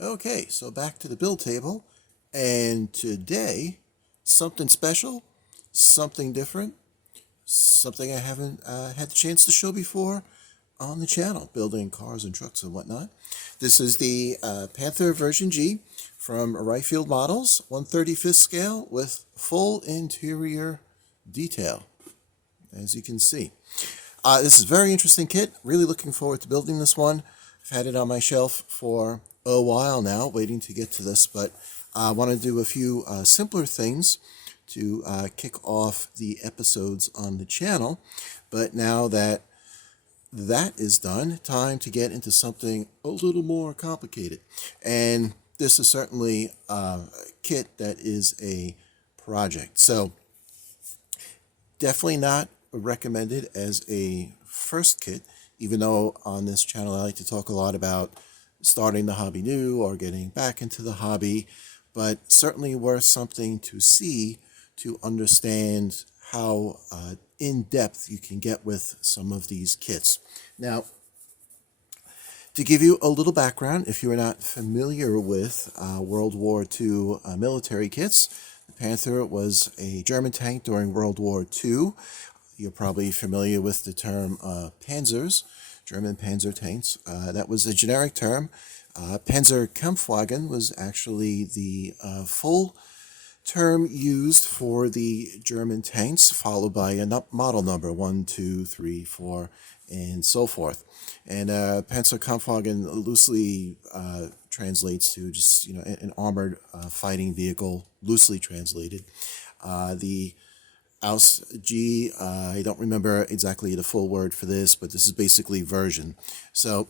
Okay, so back to the build table, and today, something special, something different, something I haven't had the chance to show before on the channel, building cars and trucks and whatnot. This is the Panther version G from Ryefield Models, 1/35th scale with full interior detail, as you can see. This is a very interesting kit. Really looking forward to building this one. I've had it on my shelf for a while now, waiting to get to this, but I want to do a few simpler things to kick off the episodes on the channel. But now that that is done, time to get into something a little more complicated. And this is certainly a kit that is a project. So definitely not recommended as a first kit, even though on this channel I like to talk a lot about starting the hobby new or getting back into the hobby, but certainly worth something to see to understand how in-depth you can get with some of these kits. Now, to give you a little background, if you are not familiar with World War II military kits, the Panther was a German tank during World War II. You're probably familiar with the term Panzers, German Panzer tanks. That was a generic term. Panzerkampfwagen was actually the full term used for the German tanks, followed by a model number, 1, 2, 3, 4, and so forth. And Panzerkampfwagen loosely translates to just, an armored fighting vehicle, loosely translated. The Ausf.G, I don't remember exactly the full word for this, but this is basically version. So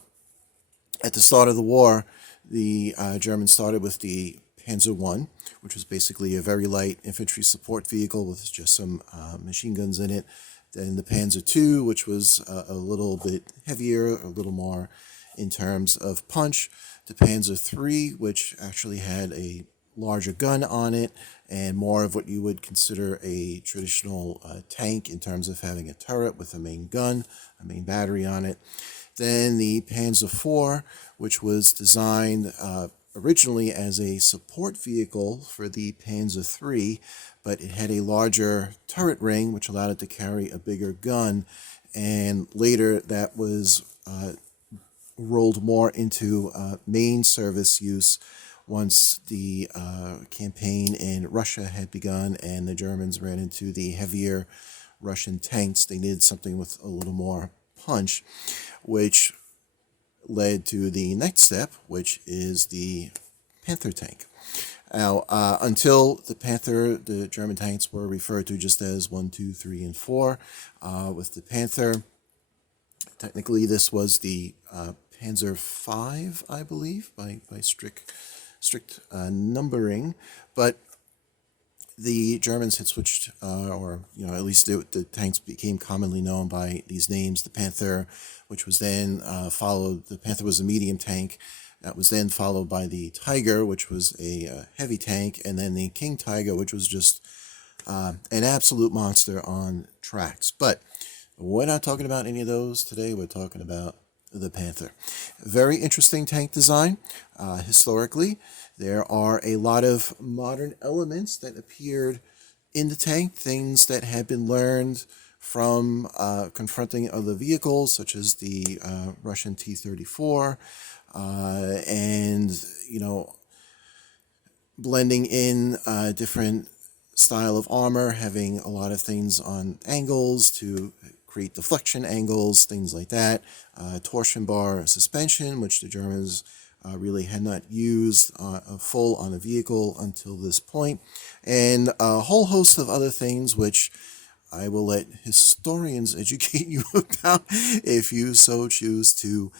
at the start of the war, the Germans started with the Panzer I, which was basically a very light infantry support vehicle with just some machine guns in it. Then the Panzer II, which was a little bit heavier, a little more in terms of punch. The Panzer III, which actually had a larger gun on it and more of what you would consider a traditional tank in terms of having a turret with a main gun, a main battery on it. Then the Panzer IV, which was designed originally as a support vehicle for the Panzer III, but it had a larger turret ring, which allowed it to carry a bigger gun. And later that was rolled more into main service use once the campaign in Russia had begun and the Germans ran into the heavier Russian tanks. They needed something with a little more punch, which led to the next step, which is the Panther tank. Now, until the Panther, the German tanks were referred to just as 1, 2, 3, and 4. With the Panther, technically this was the Panzer V, I believe, by strict numbering, but the Germans had switched, or at least the tanks became commonly known by these names. The Panther, which was then followed. The Panther was a medium tank. That was then followed by the Tiger, which was a heavy tank, and then the King Tiger, which was just an absolute monster on tracks. But we're not talking about any of those today. We're talking about the Panther. Very interesting tank design. Historically, there are a lot of modern elements that appeared in the tank, things that had been learned from confronting other vehicles, such as the Russian T-34, and, blending in different style of armor, having a lot of things on angles to create deflection angles, things like that. Torsion bar suspension, which the Germans really had not used full on a vehicle until this point, and a whole host of other things which I will let historians educate you about if you so choose to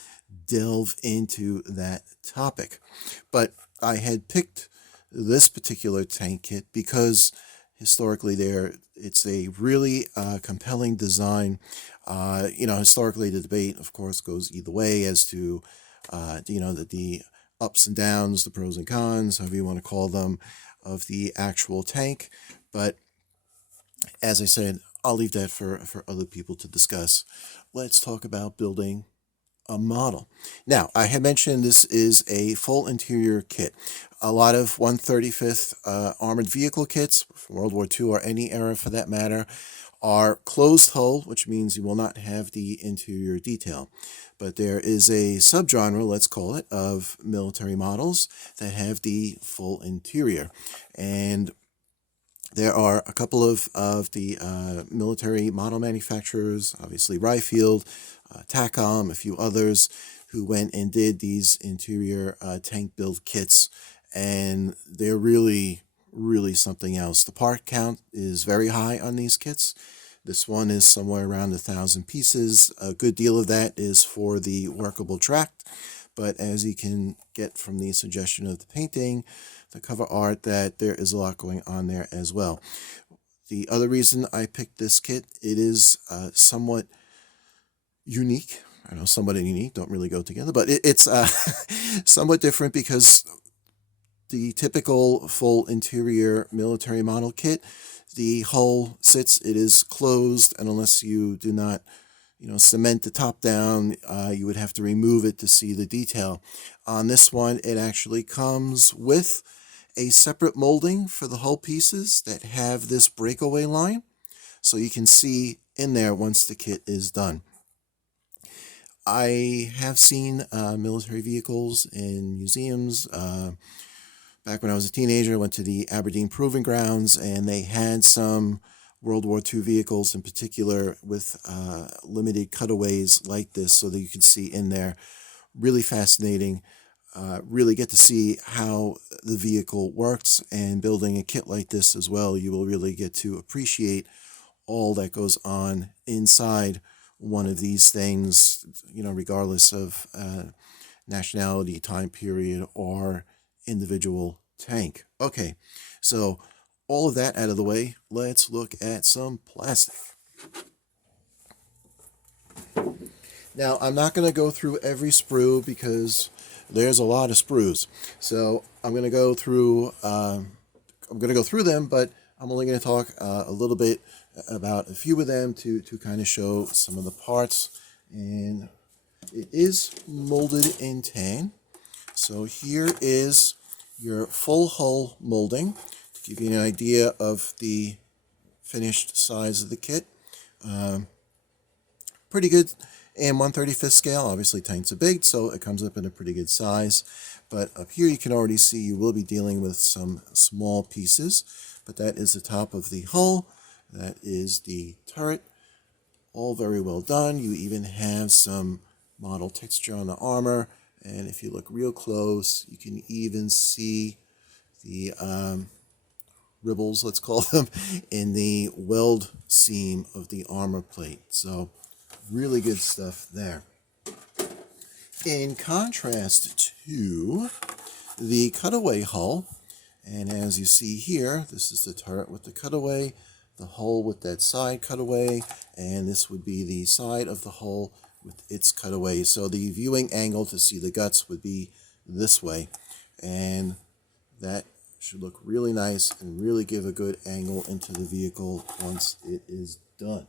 delve into that topic. But I had picked this particular tank kit because historically it's a really compelling design. Historically the debate, of course, goes either way as to the ups and downs, the pros and cons, however you want to call them, of the actual tank. But as I said, I'll leave that for other people to discuss. Let's talk about building a model. Now, I had mentioned this is a full interior kit. A lot of 135th armored vehicle kits from World War II or any era for that matter are closed hull, which means you will not have the interior detail. But there is a subgenre, let's call it, of military models that have the full interior. And there are a couple of the military model manufacturers, obviously Ryefield, TACOM, a few others, who went and did these interior tank build kits, and they're really something else. The part count is very high on these kits. This one is somewhere around 1,000 pieces. A good deal of that is for the workable track, but as you can get from the suggestion of the painting, the cover art, that there is a lot going on there as well. The other reason I picked this kit, it is somewhat unique. I know somewhat and unique don't really go together, but it's somewhat different because the typical full interior military model kit, the hull sits, it is closed, and unless you do not, cement the top down, you would have to remove it to see the detail. On this one, it actually comes with a separate molding for the hull pieces that have this breakaway line, so you can see in there once the kit is done. I have seen military vehicles in museums. Back when I was a teenager, I went to the Aberdeen Proving Grounds, and they had some World War II vehicles in particular with limited cutaways like this, so that you can see in there. Really fascinating. Really get to see how the vehicle works, and building a kit like this as well, you will really get to appreciate all that goes on inside one of these things, regardless of nationality, time period, or individual tank. Okay, so all of that out of the way, let's look at some plastic. Now, I'm not going to go through every sprue because there's a lot of sprues. So I'm going to go through them, but I'm only going to talk a little bit about a few of them to kind of show some of the parts. And it is molded in tan. So here is your full hull molding to give you an idea of the finished size of the kit. Pretty good. And 1/35th scale, obviously tanks are big, so it comes up in a pretty good size. But up here you can already see you will be dealing with some small pieces. But that is the top of the hull. That is the turret. All very well done. You even have some model texture on the armor. And if you look real close, you can even see the ribbles, let's call them, in the weld seam of the armor plate. So really good stuff there. In contrast to the cutaway hull, and as you see here, this is the turret with the cutaway, the hull with that side cutaway, and this would be the side of the hull with its cutaway. So the viewing angle to see the guts would be this way, and that should look really nice and really give a good angle into the vehicle once it is done.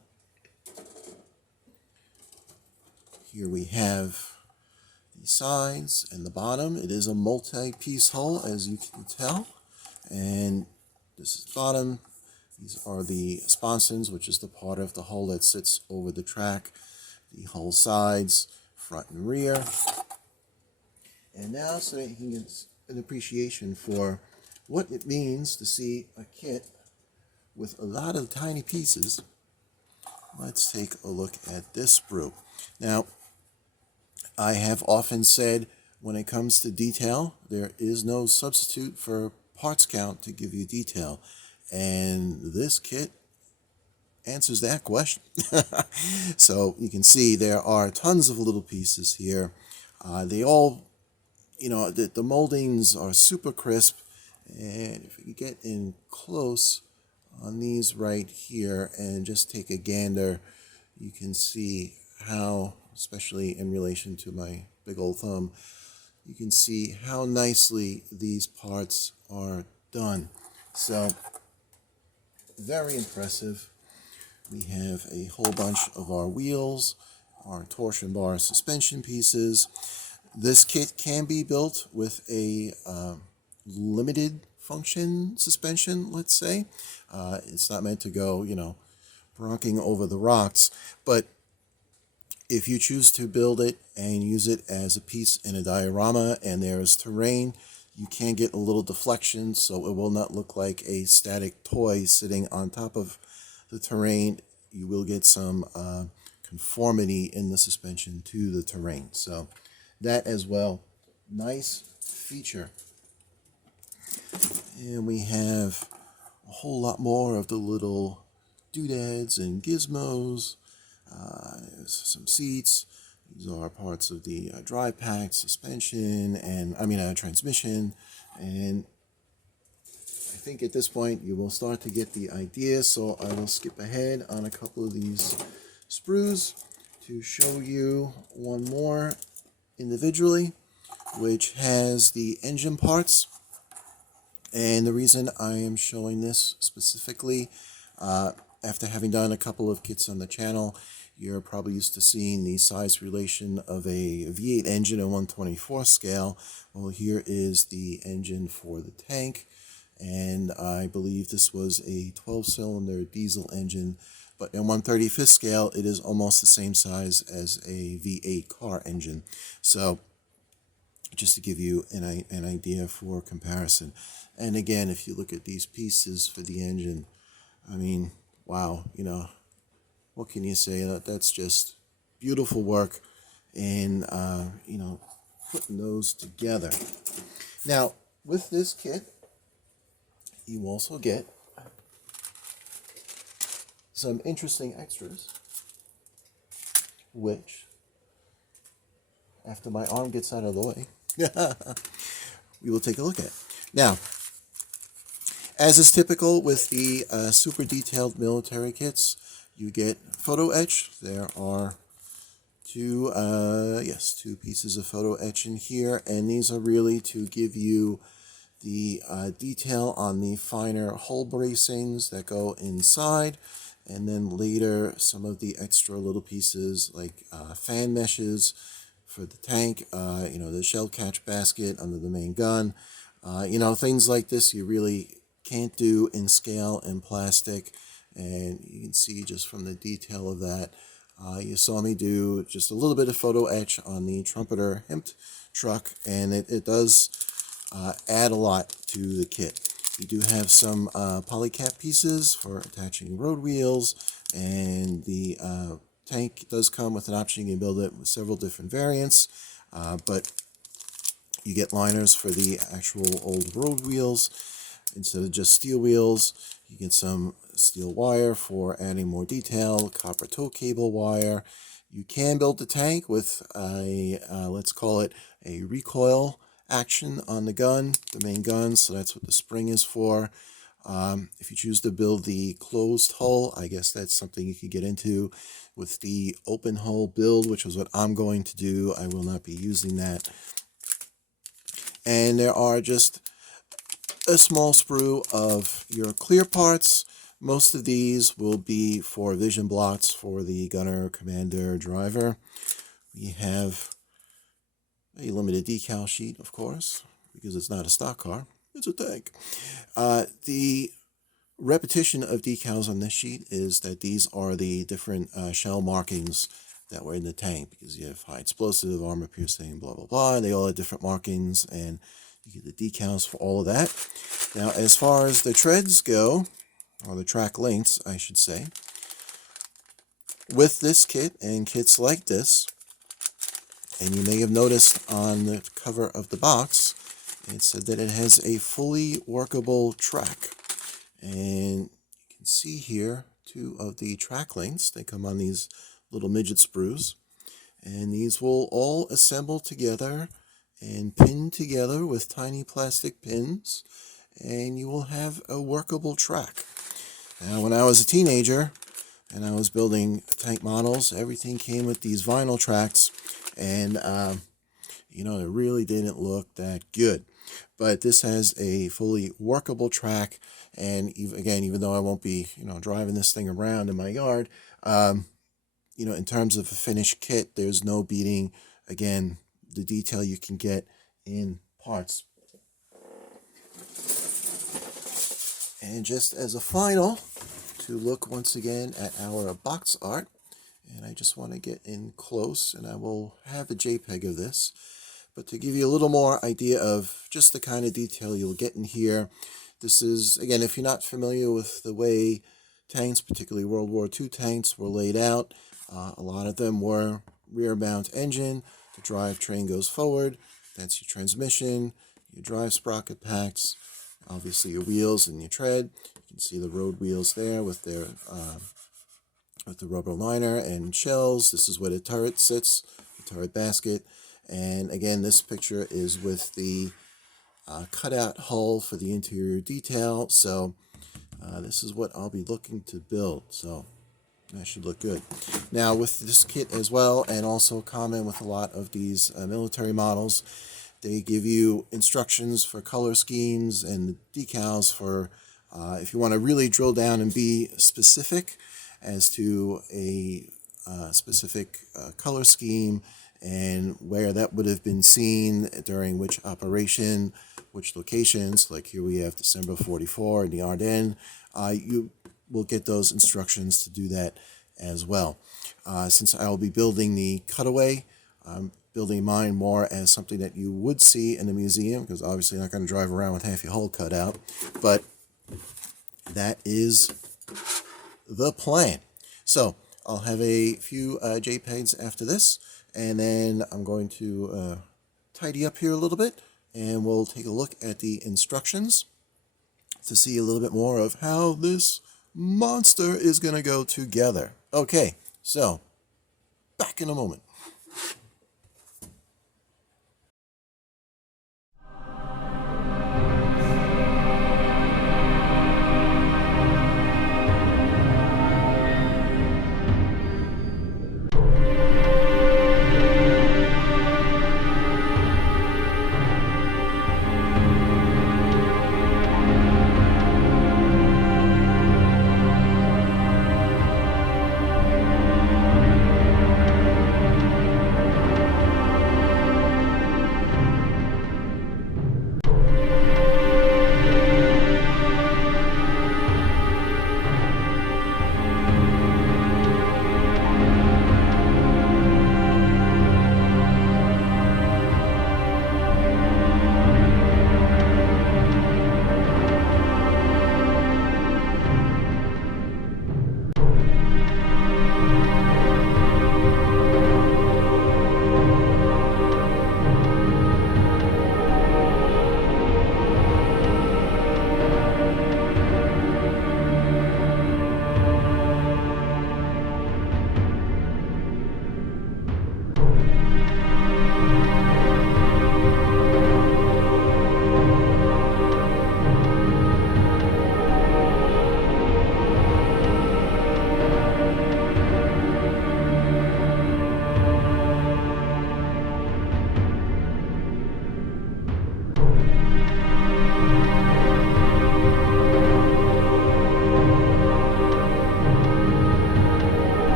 Here we have the sides and the bottom. It is a multi-piece hull, as you can tell. And this is the bottom. These are the sponsons, which is the part of the hull that sits over the track. The hull sides, front and rear. And now, so that you can get an appreciation for what it means to see a kit with a lot of tiny pieces, let's take a look at this sprue. Now, I have often said when it comes to detail, there is no substitute for parts count to give you detail. And this kit answers that question. So you can see there are tons of little pieces here. They all, the moldings are super crisp. And if you get in close on these right here and just take a gander, you can see how, especially in relation to my big old thumb, you can see how nicely these parts are done. So, very impressive. We have a whole bunch of our wheels our torsion bar suspension pieces. This kit can be built with a limited function suspension, let's say. It's not meant to go, bronking over the rocks, but if you choose to build it and use it as a piece in a diorama and there is terrain, you can get a little deflection, so it will not look like a static toy sitting on top of the terrain. You will get some conformity in the suspension to the terrain. So that as well, nice feature. And we have a whole lot more of the little doodads and gizmos. There's some seats. These are parts of the drive pack, suspension, and transmission. And I think at this point you will start to get the idea, so I will skip ahead on a couple of these sprues to show you one more individually, which has the engine parts. And the reason I am showing this specifically, after having done a couple of kits on the channel, you're probably used to seeing the size relation of a V8 engine at 1/24 scale. Well, here is the engine for the tank, and I believe this was a 12-cylinder diesel engine, but in 1/35 scale, it is almost the same size as a V8 car engine. So just to give you an idea for comparison. And again, if you look at these pieces for the engine, wow, what can you say? That's just beautiful work in, putting those together. Now, with this kit, you also get some interesting extras, which, after my arm gets out of the way, we will take a look at. Now, as is typical with the super detailed military kits, you get photo etch. There are two pieces of photo etch in here, and these are really to give you the detail on the finer hull bracings that go inside, and then later some of the extra little pieces like fan meshes for the tank, the shell catch basket under the main gun. Things like this you really can't do in scale in plastic, and you can see just from the detail of that. You saw me do just a little bit of photo etch on the trumpeter Hempt truck, and it does add a lot to the kit. You do have some polycap pieces for attaching road wheels, and the tank does come with an option. You can build it with several different variants, but you get liners for the actual old road wheels. Instead of just steel wheels, you get some steel wire for adding more detail, copper tow cable wire. You can build the tank with a, let's call it a recoil action on the gun, the main gun, so that's what the spring is for. If you choose to build the closed hull, I guess that's something you could get into with the open hull build, which is what I'm going to do. I will not be using that. And there are just a small sprue of your clear parts. Most of these will be for vision blocks for the gunner, commander, driver. We have a limited decal sheet, of course, because it's not a stock car, it's a tank. The repetition of decals on this sheet is that these are the different shell markings that were in the tank, because you have high explosive, armor piercing, blah, blah, blah. They all have different markings, and you get the decals for all of that. Now, as far as the treads go, or the track lengths, I should say, with this kit and kits like this, and you may have noticed on the cover of the box, it said that it has a fully workable track. And you can see here two of the track lengths. They come on these little midget sprues. And these will all assemble together and pin together with tiny plastic pins. And you will have a workable track. Now, when I was a teenager and I was building tank models, everything came with these vinyl tracks. And, it really didn't look that good. But this has a fully workable track. And even though I won't be, driving this thing around in my yard, in terms of a finished kit, there's no beating, again, the detail you can get in parts. And just as a final, to look once again at our box art, and I just want to get in close, and I will have a JPEG of this, but to give you a little more idea of just the kind of detail you'll get in here. This is, again, if you're not familiar with the way tanks, particularly World War II tanks, were laid out, a lot of them were rear mount engine. The drivetrain goes forward. That's your transmission, your drive sprocket packs, obviously your wheels and your tread. You can see the road wheels there with their with the rubber liner and shells. This is where the turret sits, the turret basket. And again, this picture is with the cutout hull for the interior detail. So this is what I'll be looking to build. So that should look good. Now with this kit as well, and also common with a lot of these military models, they give you instructions for color schemes and decals for if you want to really drill down and be specific as to a specific color scheme and where that would have been seen during which operation, which locations. Like here we have December 44 in the Ardennes. You will get those instructions to do that as well. Since I will be building the cutaway, I'm building mine more as something that you would see in a museum, because obviously you're not going to drive around with half your hull cut out, but that is the plan. So I'll have a few JPEGs after this, and then I'm going to tidy up here a little bit, and we'll take a look at the instructions to see a little bit more of how this monster is going to go together. Okay, so back in a moment.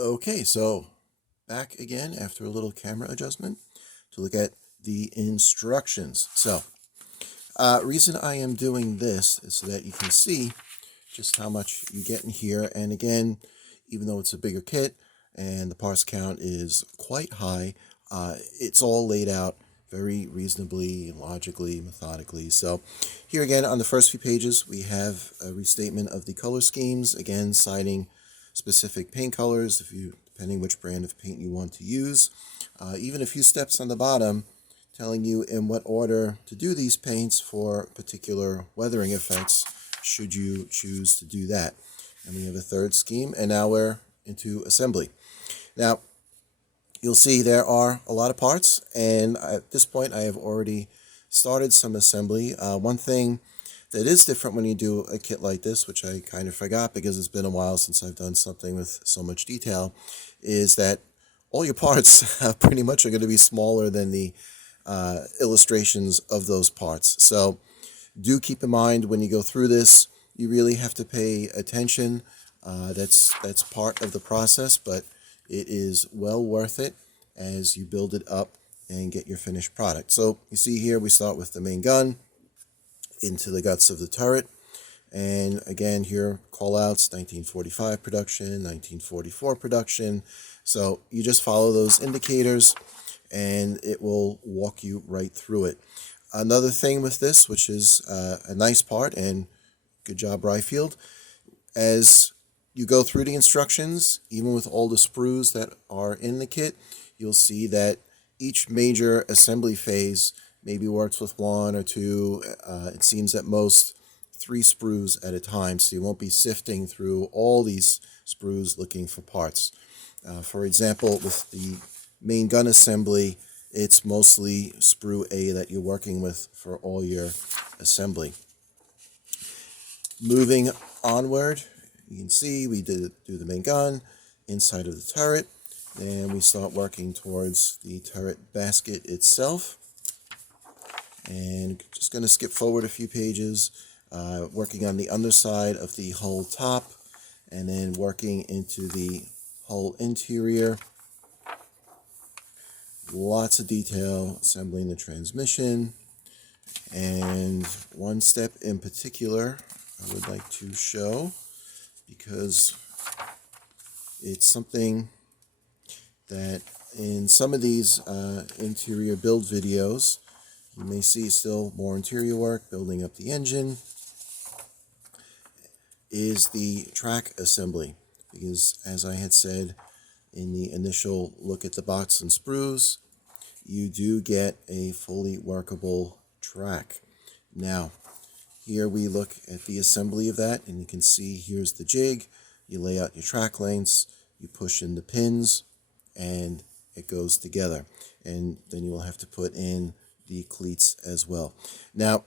Okay, so back again after a little camera adjustment to look at the instructions. So, reason I am doing this is so that you can see just how much you get in here. And again, even though it's a bigger kit and the parts count is quite high, it's all laid out very reasonably, logically, methodically. So here again on the first few pages, we have a restatement of the color schemes, again citing specific paint colors, depending which brand of paint you want to use. Even a few steps on the bottom telling you in what order to do these paints for particular weathering effects, should you choose to do that. And we have a third scheme, and now we're into assembly. Now, you'll see there are a lot of parts, and at this point I have already started some assembly. One thing that is different when you do a kit like this, which I kind of forgot because it's been a while since I've done something with so much detail, is that all your parts pretty much are going to be smaller than the illustrations of those parts. So do keep in mind when you go through this, you really have to pay attention. That's part of the process, but it is well worth it as you build it up and get your finished product. So you see here we start with the main gun into the guts of the turret. And again, here call outs 1945 production, 1944 production. So you just follow those indicators and it will walk you right through it. Another thing with this, which is a nice part, and good job Ryefield, as you go through the instructions, even with all the sprues that are in the kit, you'll see that each major assembly phase maybe works with one or two, it seems at most 3 sprues at a time, so you won't be sifting through all these sprues looking for parts. For example, with the main gun assembly, it's mostly sprue A that you're working with for all your assembly. Moving onward, you can see we do the main gun inside of the turret, and we start working towards the turret basket itself. And just going to skip forward a few pages, working on the underside of the hull top, and then working into the hull interior. Lots of detail, assembling the transmission. And one step in particular I would like to show, because it's something that in some of these interior build videos, you may see still more interior work, building up the engine, is the track assembly. Because as I had said in the initial look at the box and sprues, you do get a fully workable track. Now, here we look at the assembly of that, and you can see here's the jig. You lay out your track lengths, you push in the pins, and it goes together. And then you will have to put in the cleats as well. Now,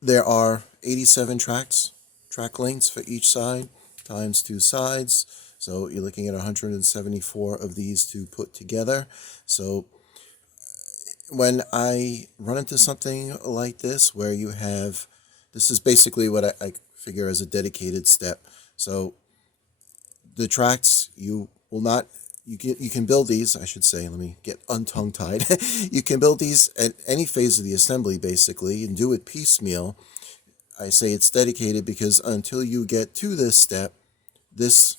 there are 87 track lengths for each side, times 2 sides. So you're looking at 174 of these to put together. So when I run into something like this, where you have, this is basically what I figure as a dedicated step. So the tracks, you will not, you can build these, I should say, let me get untongue-tied. You can build these at any phase of the assembly, basically, and do it piecemeal. I say it's dedicated because until you get to this step, this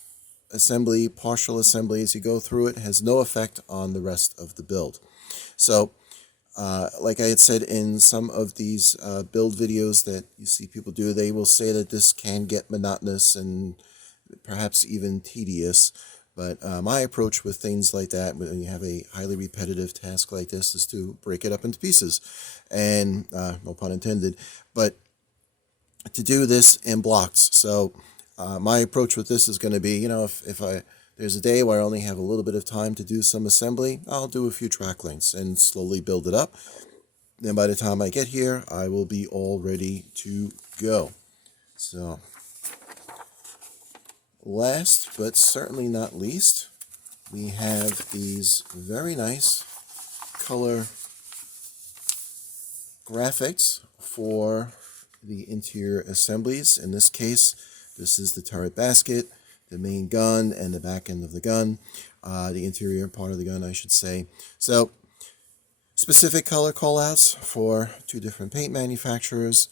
assembly, partial assembly, as you go through it, has no effect on the rest of the build. So, like I had said in some of these build videos that you see people do, they will say that this can get monotonous and perhaps even tedious. But my approach with things like that, when you have a highly repetitive task like this, is to break it up into pieces. And, no pun intended, but to do this in blocks. So my approach with this is going to be, you know, if there's a day where I only have a little bit of time to do some assembly, I'll do a few track lengths and slowly build it up. Then by the time I get here, I will be all ready to go. So, last but certainly not least, we have these very nice color graphics for the interior assemblies. In this case, this is the turret basket, the main gun, and the back end of the gun, the interior part of the gun, I should say. So, specific color callouts for 2 different paint manufacturers.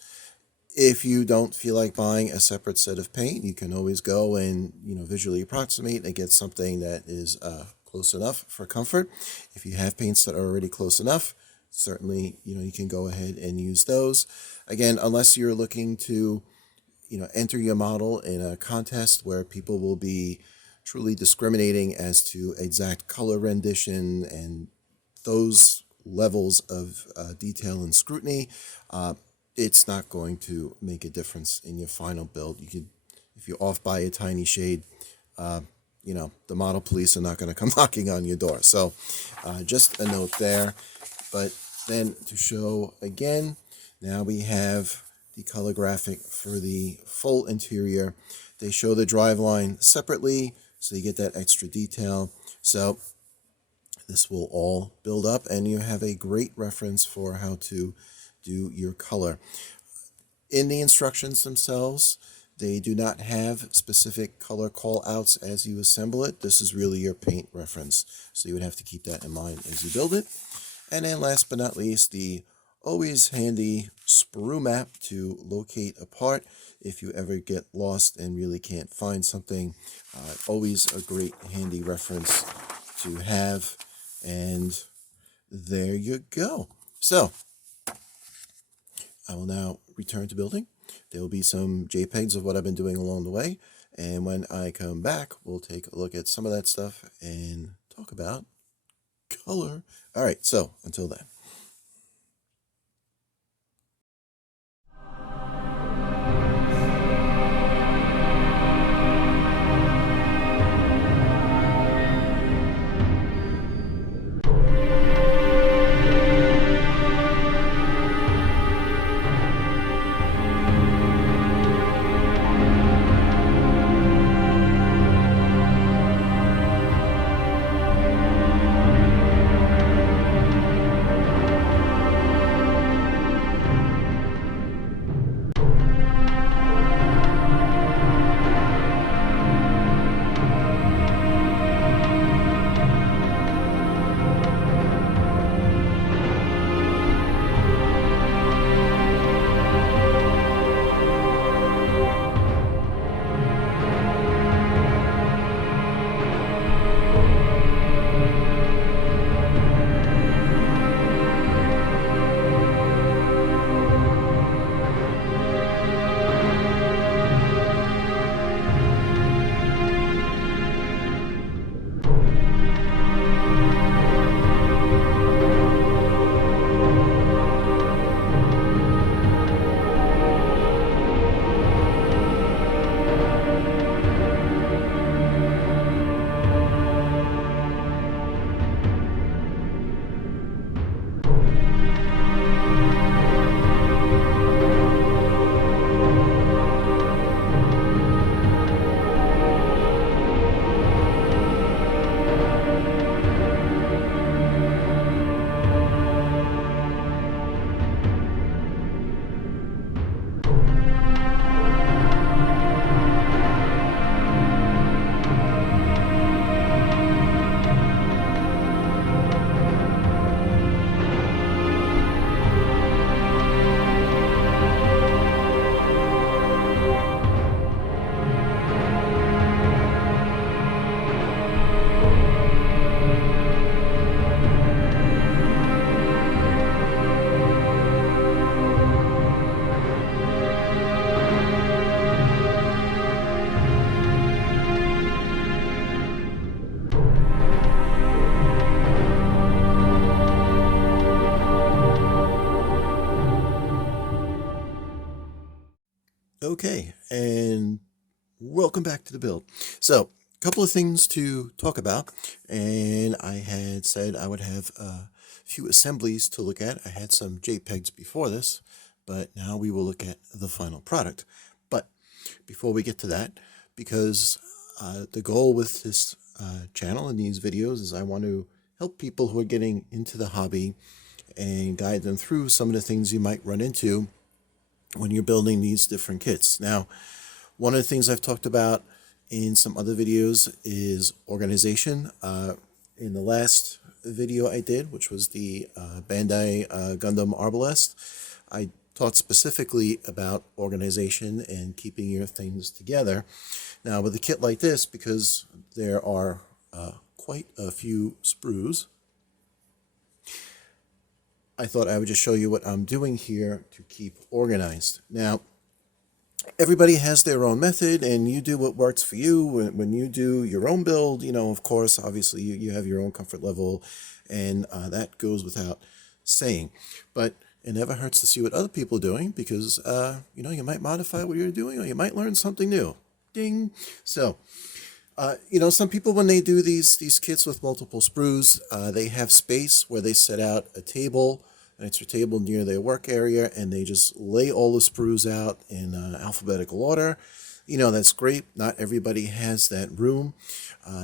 If you don't feel like buying a separate set of paint, you can always go and, you know, visually approximate and get something that is close enough for comfort. If you have paints that are already close enough, certainly, you know, you can go ahead and use those. Again, unless you're looking to, you know, enter your model in a contest where people will be truly discriminating as to exact color rendition and those levels of detail and scrutiny, it's not going to make a difference in your final build. You could, if you're off by a tiny shade, you know, the model police are not going to come knocking on your door. So just a note there. But Then to show again, now we have the color graphic for the full interior. They show the driveline separately, so you get that extra detail. So this will all build up, and you have a great reference for how to do your color. In the instructions themselves, they do not have specific color call outs as you assemble it. This is really your paint reference, so you would have to keep that in mind as you build it. And then last but not least, the always handy sprue map to locate a part if you ever get lost and really can't find something. Always a great handy reference to have. And there you go. So I will now return to building. There will be some JPEGs of what I've been doing along the way. And when I come back, we'll take a look at some of that stuff and talk about color. All right, so until then. Okay, and welcome back to the build. So, a couple of things to talk about, and I had said I would have a few assemblies to look at. I had some JPEGs before this, but now we will look at the final product. But before we get to that, because the goal with this channel and these videos is I want to help people who are getting into the hobby and guide them through some of the things you might run into when you're building these different kits. Now, one of the things I've talked about in some other videos is organization. In the last video I did, which was the Bandai Gundam Arbalest, I talked specifically about organization and keeping your things together. Now, with a kit like this, because there are quite a few sprues, I thought I would just show you what I'm doing here to keep organized. Now, everybody has their own method, and you do what works for you. When you do your own build, you know, of course, obviously, you have your own comfort level, and that goes without saying. But it never hurts to see what other people are doing, because, you know, you might modify what you're doing, or you might learn something new. Ding! So, you know, some people, when they do these kits with multiple sprues, they have space where they set out a table an extra table near their work area, and they just lay all the sprues out in alphabetical order. That's great. Not everybody has that room.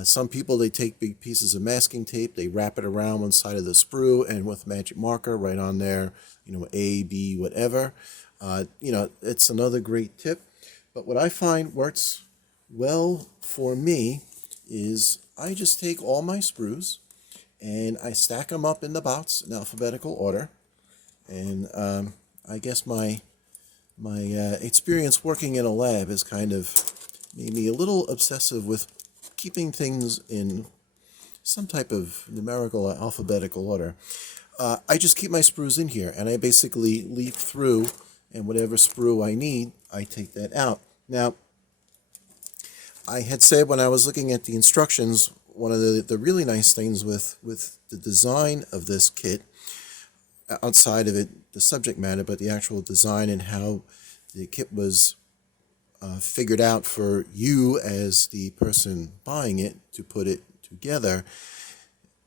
Some people, they take big pieces of masking tape, they wrap it around one side of the sprue, and with magic marker right on there, A, B, whatever. It's another great tip. But what I find works well for me is I just take all my sprues and I stack them up in the box in alphabetical order. And I guess my experience working in a lab has kind of made me a little obsessive with keeping things in some type of numerical or alphabetical order. I just keep my sprues in here, and I basically leaf through, and whatever sprue I need, I take that out. Now, I had said when I was looking at the instructions, one of the really nice things with the design of this kit, outside of it, the subject matter, but the actual design and how the kit was figured out for you as the person buying it to put it together,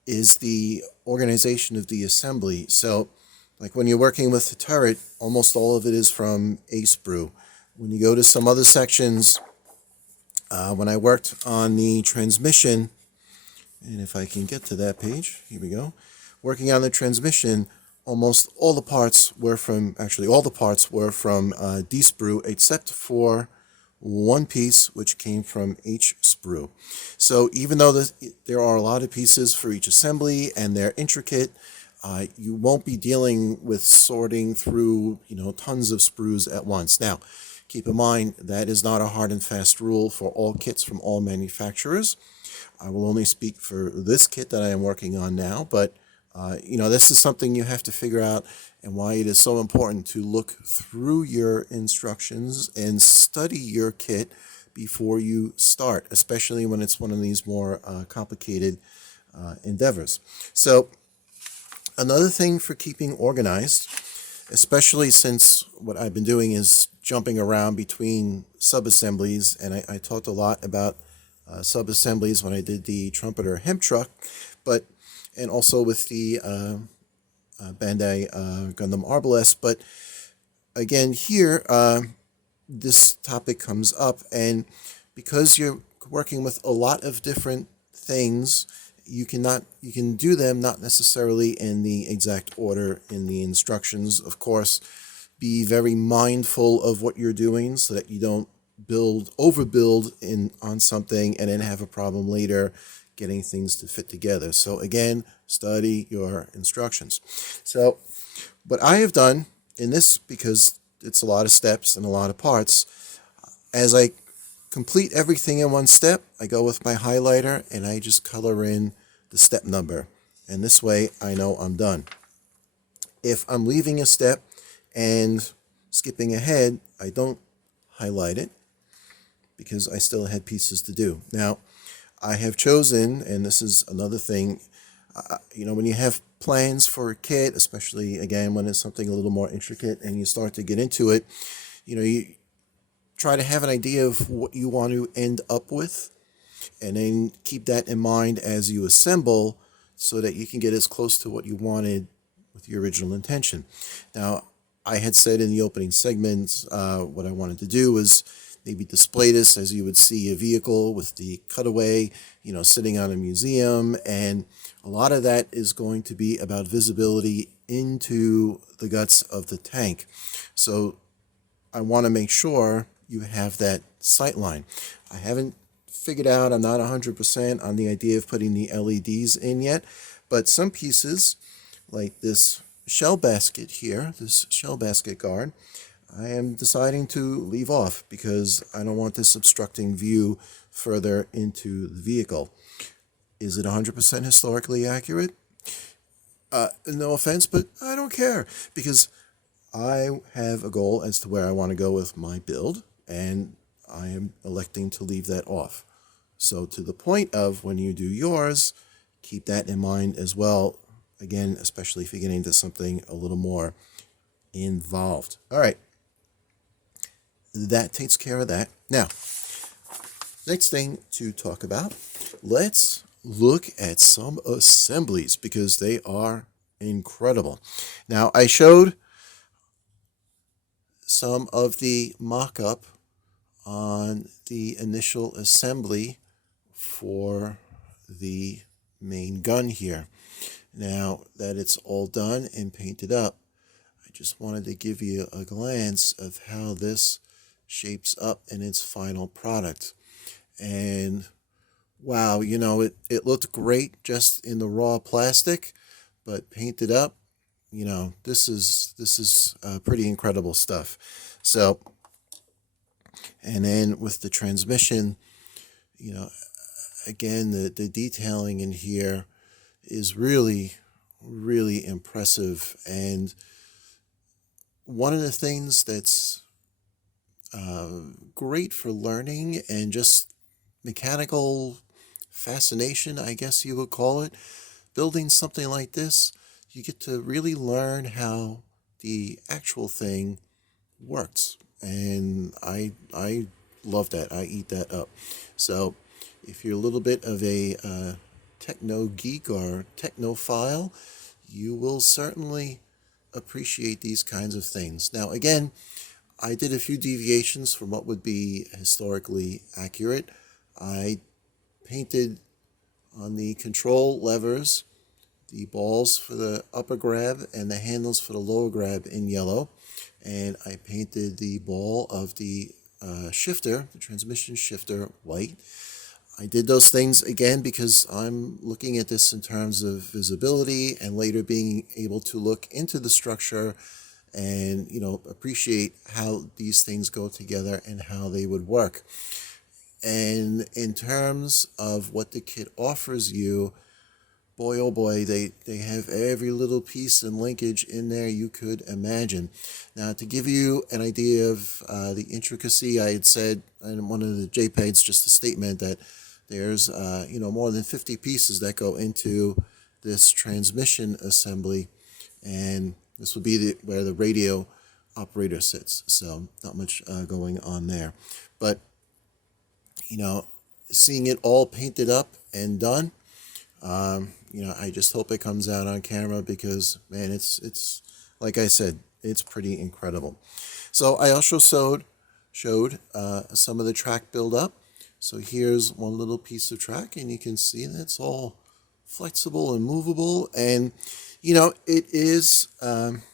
is the organization of the assembly. So, like when you're working with the turret, almost all of it is from a sprue. When you go to some other sections, when I worked on the transmission, and if I can get to that page, here we go. Working on the transmission, almost all the parts were from, actually all the parts were from D sprue, except for one piece which came from H sprue. So even though there are a lot of pieces for each assembly and they're intricate, you won't be dealing with sorting through tons of sprues at once. Now, keep in mind that is not a hard and fast rule for all kits from all manufacturers. I will only speak for this kit that I am working on now, but this is something you have to figure out, and why it is so important to look through your instructions and study your kit before you start, especially when it's one of these more complicated endeavors. So another thing for keeping organized, especially since what I've been doing is jumping around between sub-assemblies, and I talked a lot about sub-assemblies when I did the trumpeter hemp truck, and also with the Bandai Gundam Arbalest. But again, here, this topic comes up, and because you're working with a lot of different things, you can do them not necessarily in the exact order in the instructions. Of course, be very mindful of what you're doing so that you don't overbuild on something and then have a problem later getting things to fit together. So again, study your instructions. So what I have done in this, because it's a lot of steps and a lot of parts, as I complete everything in one step, I go with my highlighter and I just color in the step number. And this way I know I'm done. If I'm leaving a step and skipping ahead, I don't highlight it because I still had pieces to do. Now, I have chosen, and this is another thing, when you have plans for a kit, especially, again, when it's something a little more intricate and you start to get into it, you try to have an idea of what you want to end up with, and then keep that in mind as you assemble so that you can get as close to what you wanted with your original intention. Now, I had said in the opening segments what I wanted to do was maybe display this as you would see a vehicle with the cutaway, sitting on a museum. And a lot of that is going to be about visibility into the guts of the tank. So I want to make sure you have that sight line. I haven't figured out, I'm not 100% on the idea of putting the LEDs in yet, but some pieces, like this shell basket here, this shell basket guard, I am deciding to leave off because I don't want this obstructing view further into the vehicle. Is it 100% historically accurate? No offense, but I don't care because I have a goal as to where I want to go with my build, and I am electing to leave that off. So to the point of when you do yours, keep that in mind as well. Again, especially if you're getting into something a little more involved. All right. That takes care of that. Now, next thing to talk about, let's look at some assemblies because they are incredible. Now, I showed some of the mock-up on the initial assembly for the main gun here. Now that it's all done and painted up, I just wanted to give you a glance of how this shapes up in its final product. And wow, it looked great just in the raw plastic, but painted up, this is pretty incredible stuff. So, and then with the transmission, again, the detailing in here is really, really impressive. And one of the things that's great for learning and just mechanical fascination, I guess you would call it, building something like this, you get to really learn how the actual thing works. And I love that. I eat that up. So if you're a little bit of a techno geek or technophile, you will certainly appreciate these kinds of things. Now, again, I did a few deviations from what would be historically accurate. I painted on the control levers the balls for the upper grab and the handles for the lower grab in yellow, and I painted the ball of the shifter, the transmission shifter, white. I did those things again because I'm looking at this in terms of visibility and later being able to look into the structure and appreciate how these things go together and how they would work. And in terms of what the kit offers you, boy oh boy, they have every little piece and linkage in there you could imagine. Now, to give you an idea of the intricacy, I had said in one of the JPEGs, just a statement that there's more than 50 pieces that go into this transmission assembly, and this would be where the radio operator sits. So not much going on there, but seeing it all painted up and done, I just hope it comes out on camera because, man, it's like I said, it's pretty incredible. So I also showed some of the track build up. So here's one little piece of track, and you can see that it's all flexible and movable. And, it is,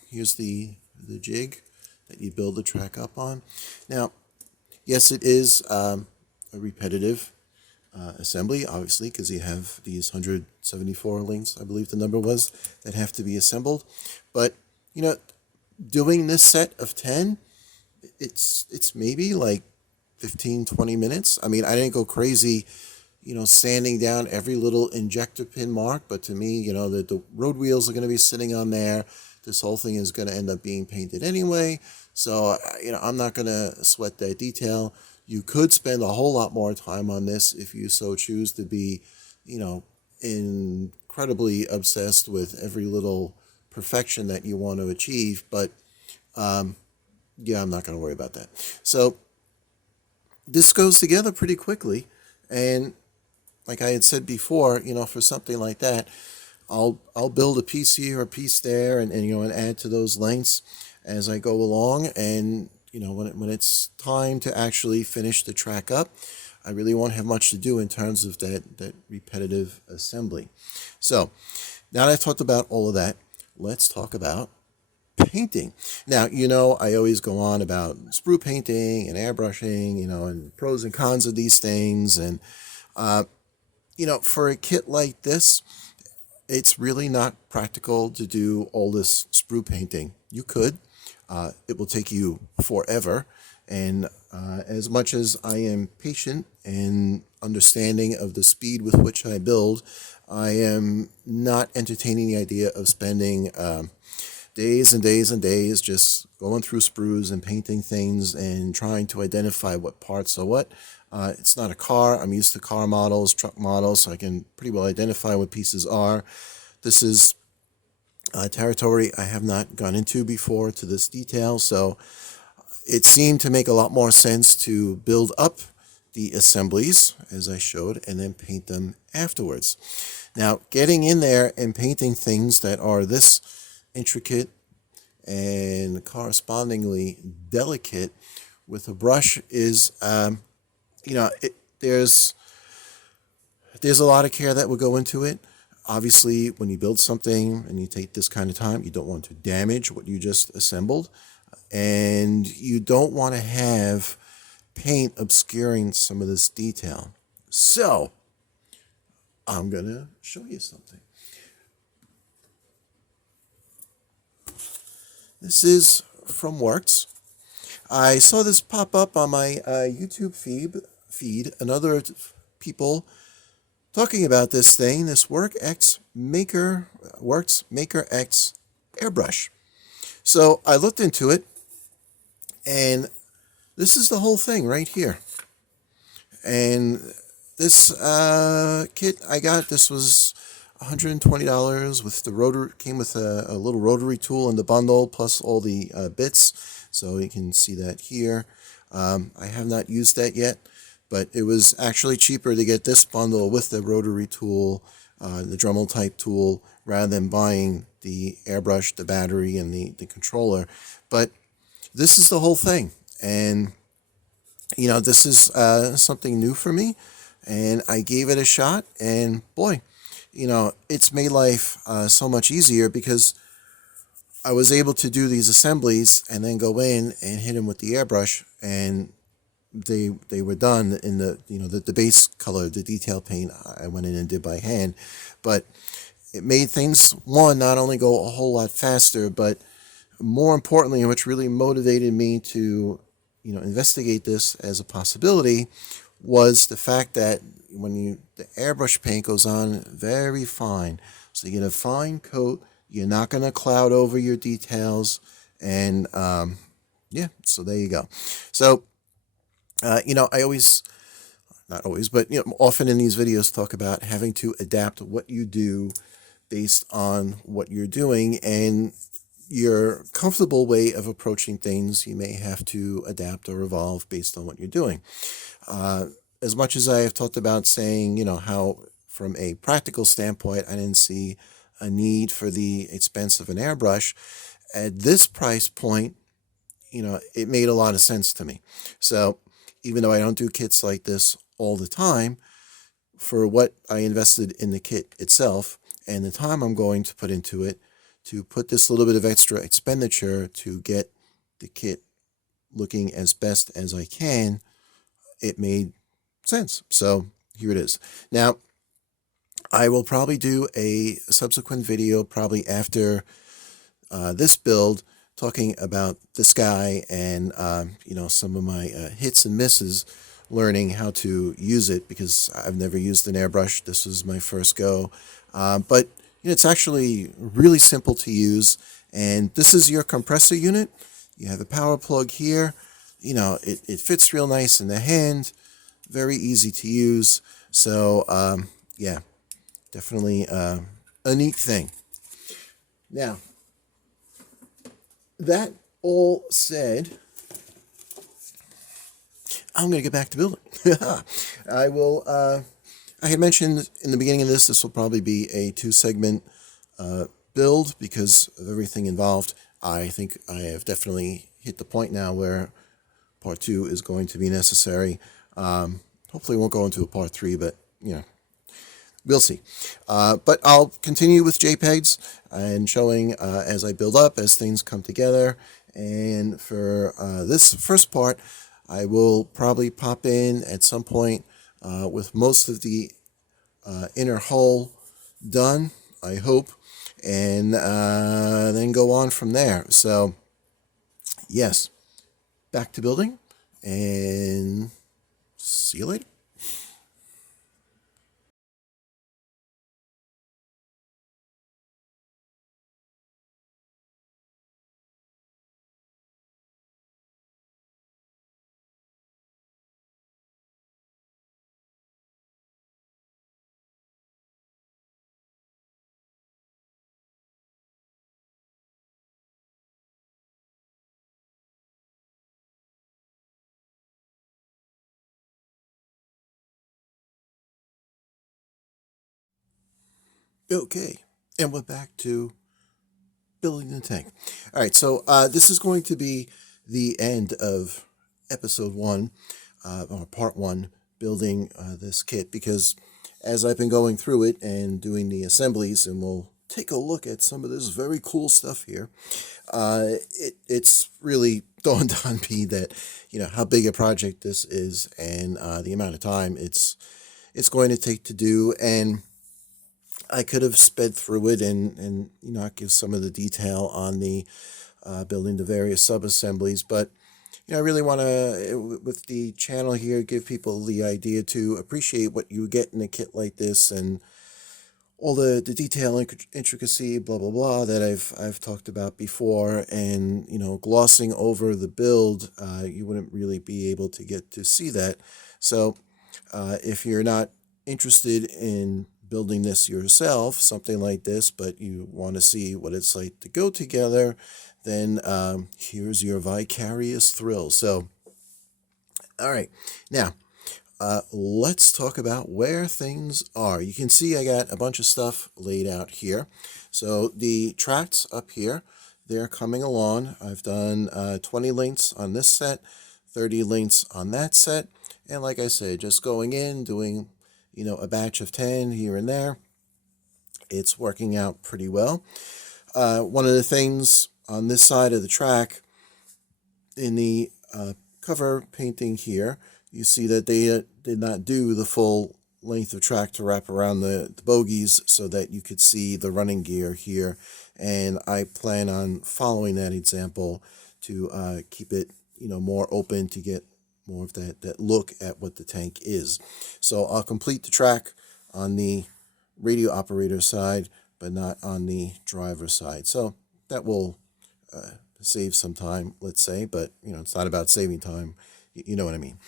here's the jig that you build the track up on. Now, yes, it is a repetitive assembly, obviously, because you have these 174 links, I believe the number was, that have to be assembled. But, doing this set of 10, it's maybe like 15, 20 minutes. I mean, I didn't go crazy, sanding down every little injector pin mark, but to me, the road wheels are going to be sitting on there. This whole thing is going to end up being painted anyway. So, I'm not going to sweat that detail. You could spend a whole lot more time on this if you so choose to be, incredibly obsessed with every little perfection that you want to achieve. But, yeah, I'm not going to worry about that. So this goes together pretty quickly. And like I had said before, for something like that, I'll build a piece here, a piece there, and add to those lengths as I go along. And when it's time to actually finish the track up, I really won't have much to do in terms of that repetitive assembly. So now that I've talked about all of that, let's talk about painting. Now, I always go on about sprue painting and airbrushing, and pros and cons of these things. And, for a kit like this, it's really not practical to do all this sprue painting. You could. It will take you forever. And as much as I am patient and understanding of the speed with which I build, I am not entertaining the idea of spending days and days and days just going through sprues and painting things and trying to identify what parts are what. It's not a car. I'm used to car models, truck models, so I can pretty well identify what pieces are. This is territory I have not gone into before to this detail, so it seemed to make a lot more sense to build up the assemblies, as I showed, and then paint them afterwards. Now, getting in there and painting things that are this intricate and correspondingly delicate with a brush is, there's a lot of care that will go into it. Obviously, when you build something and you take this kind of time, you don't want to damage what you just assembled, and you don't want to have paint obscuring some of this detail. So, I'm going to show you something. This is from Works. I saw this pop up on my YouTube feed, and other people talking about this thing, this Works Maker X airbrush. So I looked into it, and this is the whole thing right here. And this kit I got, this was $120 with the rotor. Came with a little rotary tool in the bundle, plus all the bits. So you can see that here. I have not used that yet, but it was actually cheaper to get this bundle with the rotary tool, the Dremel type tool, rather than buying the airbrush, the battery, and the controller. But this is the whole thing. And, this is something new for me. And I gave it a shot. And boy, it's made life so much easier, because I was able to do these assemblies and then go in and hit them with the airbrush, and they were done in the base color, the detail paint I went in and did by hand. But it made things, one, not only go a whole lot faster, but more importantly, which really motivated me to investigate this as a possibility, was the fact that when the airbrush paint goes on very fine, so you get a fine coat, you're not going to cloud over your details, and so there you go. So I always, not always, but often in these videos talk about having to adapt what you do based on what you're doing, and your comfortable way of approaching things, you may have to adapt or evolve based on what you're doing. As much as I have talked about saying, how from a practical standpoint, I didn't see a need for the expense of an airbrush, at this price point, it made a lot of sense to me. So even though I don't do kits like this all the time, for what I invested in the kit itself and the time I'm going to put into it, to put this little bit of extra expenditure to get the kit looking as best as I can, it made sense. So here it is. Now, I will probably do a subsequent video, probably after this build, talking about this guy and some of my hits and misses, learning how to use it, because I've never used an airbrush. This was my first go, but it's actually really simple to use. And this is your compressor unit. You have a power plug here. It fits real nice in the hand. Very easy to use. So yeah, definitely a neat thing. Now, that all said, I'm going to get back to building. I will. I had mentioned in the beginning of this will probably be a 2-segment build because of everything involved. I think I have definitely hit the point now where part 2 is going to be necessary. Hopefully, won't go into a part 3, but we'll see. But I'll continue with JPEGs and showing as I build up, as things come together. And for this first part, I will probably pop in at some point with most of the inner hull done, I hope, and then go on from there. So, yes, back to building, and see you later. Okay, and we're back to building the tank. All right, so this is going to be the end of episode 1, or part 1, building this kit, because as I've been going through it and doing the assemblies, and we'll take a look at some of this very cool stuff here, it's really dawned on me that, how big a project this is, and the amount of time it's going to take to do. And I could have sped through it and not give some of the detail on the building the various sub-assemblies, but I really want to, with the channel here, give people the idea to appreciate what you get in a kit like this, and all the detail and intricacy, blah blah blah, that I've talked about before. And glossing over the build, you wouldn't really be able to get to see that. So if you're not interested in building this yourself, something like this, but you want to see what it's like to go together, then here's your vicarious thrill. So, all right, now let's talk about where things are. You can see I got a bunch of stuff laid out here. So the tracks up here, they're coming along. I've done 20 links on this set, 30 links on that set, and like I said, just going in, doing a batch of 10 here and there. It's working out pretty well. One of the things on this side of the track, in the cover painting here, you see that they did not do the full length of track to wrap around the bogies so that you could see the running gear here. And I plan on following that example to keep it more open, to get more of that look at what the tank is. So I'll complete the track on the radio operator side, but not on the driver side. So that will save some time, let's say, but it's not about saving time. You know what I mean.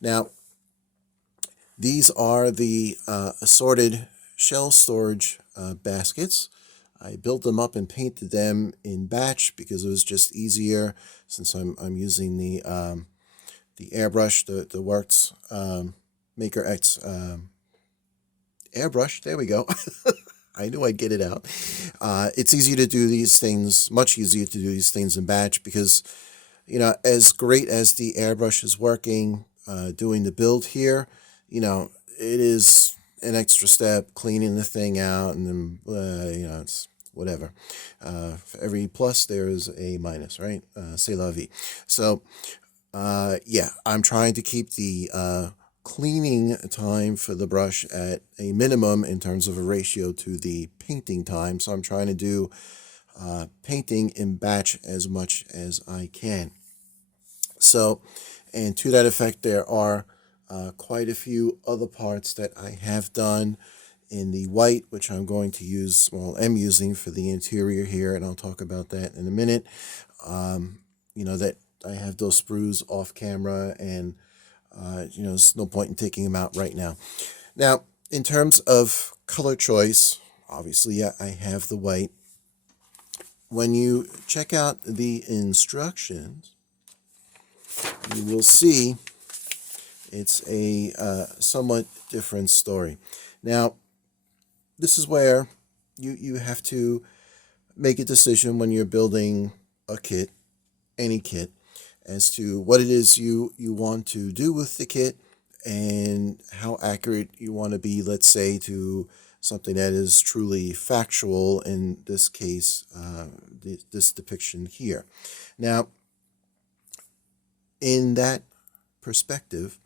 Now, these are the assorted shell storage baskets. I built them up and painted them in batch because it was just easier, since I'm using the airbrush, the Works Maker X airbrush. There we go. I knew I'd get it out. It's easier to do these things, much easier to do these things in batch, because as great as the airbrush is working, doing the build here, it is an extra step cleaning the thing out, and then it's whatever. For every plus there is a minus, right? C'est la vie. So yeah, I'm trying to keep the cleaning time for the brush at a minimum in terms of a ratio to the painting time. So I'm trying to do painting in batch as much as I can. So, and to that effect, there are quite a few other parts that I have done in the white, which I'm going to use, well, I'm using for the interior here, and I'll talk about that in a minute. That I have those sprues off camera, and there's no point in taking them out right now. Now, in terms of color choice, obviously I have the white. When you check out the instructions, you will see it's a somewhat different story. Now, this is where you have to make a decision when you're building a kit, any kit, as to what it is you want to do with the kit, and how accurate you want to be, let's say, to something that is truly factual, in this case, this depiction here. Now, in that perspective,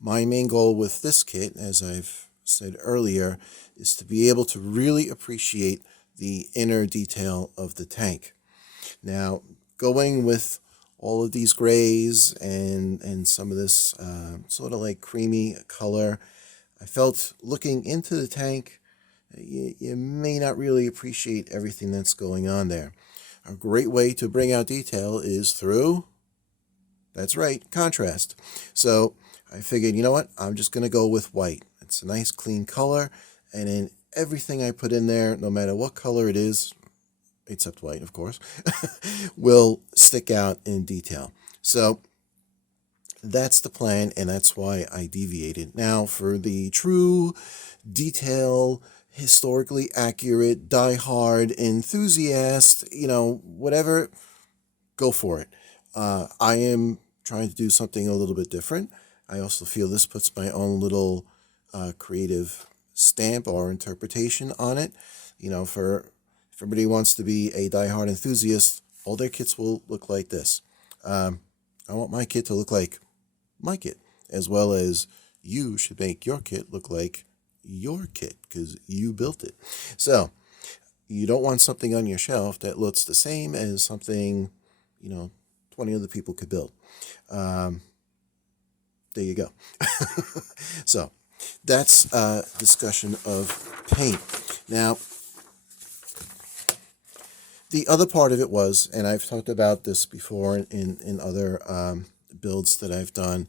my main goal with this kit, as I've said earlier, is to be able to really appreciate the inner detail of the tank. Now, going with all of these grays and some of this sort of like creamy color, I felt looking into the tank, you may not really appreciate everything that's going on there. A great way to bring out detail is through, that's right, contrast. So I figured, you know what, I'm just going to go with white. It's a nice clean color, and then everything I put in there, no matter what color it is, except white, of course, will stick out in detail. So that's the plan, and that's why I deviated. Now, for the true detail historically accurate, die-hard enthusiast, whatever, go for it. I am trying to do something a little bit different. I also feel this puts my own little creative stamp or interpretation on it. If everybody wants to be a die-hard enthusiast, all their kits will look like this. I want my kit to look like my kit, as well as you should make your kit look like your kit because you built it. So you don't want something on your shelf that looks the same as something 20 other people could build. There you go. So that's a discussion of paint. Now, the other part of it was, and I've talked about this before in other builds that I've done,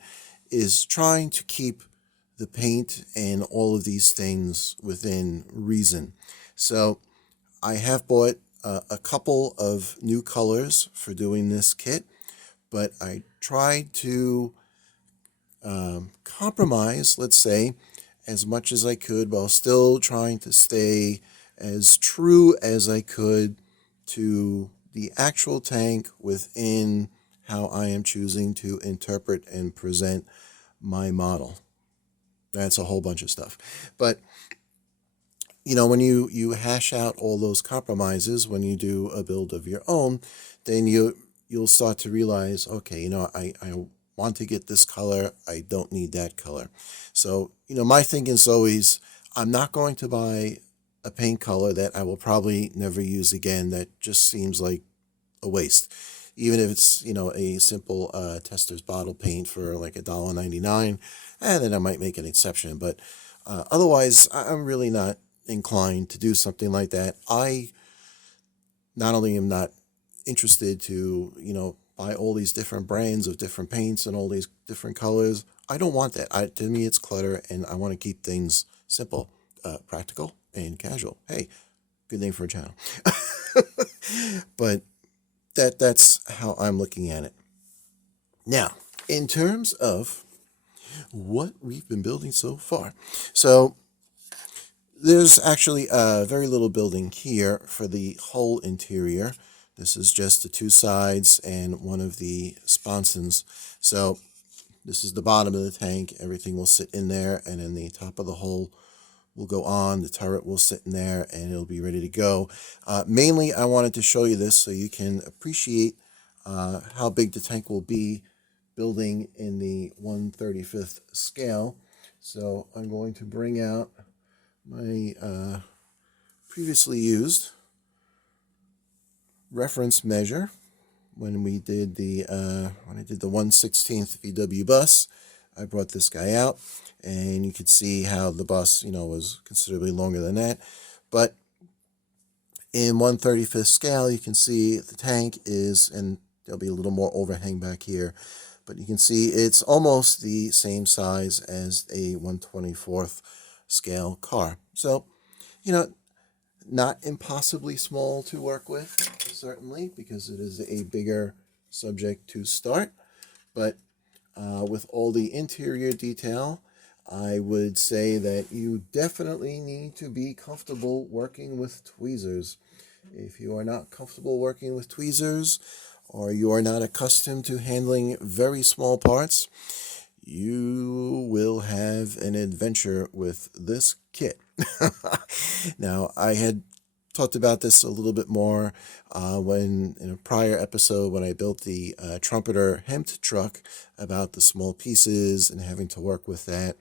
is trying to keep the paint and all of these things within reason. So I have bought a couple of new colors for doing this kit, but I tried to compromise, let's say, as much as I could while still trying to stay as true as I could to the actual tank within how I am choosing to interpret and present my model. That's a whole bunch of stuff. But, when you hash out all those compromises, when you do a build of your own, then you'll start to realize, okay, I want to get this color. I don't need that color. So, my thinking is always, I'm not going to buy a paint color that I will probably never use again that just seems like a waste. Even if it's, a simple tester's bottle paint for like $1.99, and then I might make an exception. But otherwise, I'm really not inclined to do something like that. I not only am not interested to, buy all these different brands of different paints and all these different colors. I don't want that. To me, it's clutter, and I want to keep things simple, practical, and casual. Hey, good name for a channel. But that's how I'm looking at it. Now, in terms of what we've been building so far. So there's actually very little building here for the whole interior. This is just the two sides and one of the sponsons. So this is the bottom of the tank. Everything will sit in there, and then the top of the hull will go on. The turret will sit in there, and it'll be ready to go. Mainly, I wanted to show you this so you can appreciate how big the tank will be building in the 1/35th scale. So I'm going to bring out my previously used reference measure when we did the 1/16th VW bus. I brought this guy out, and you could see how the bus, was considerably longer than that. But in 1/35th scale, you can see the tank is, and there'll be a little more overhang back here, but you can see it's almost the same size as a 1/24th scale car. So, not impossibly small to work with, certainly, because it is a bigger subject to start. But with all the interior detail, I would say that you definitely need to be comfortable working with tweezers. If you are not comfortable working with tweezers, or you are not accustomed to handling very small parts, you will have an adventure with this kit. Now, I had talked about this a little bit more when in a prior episode when I built the trumpeter hemp truck, about the small pieces and having to work with that,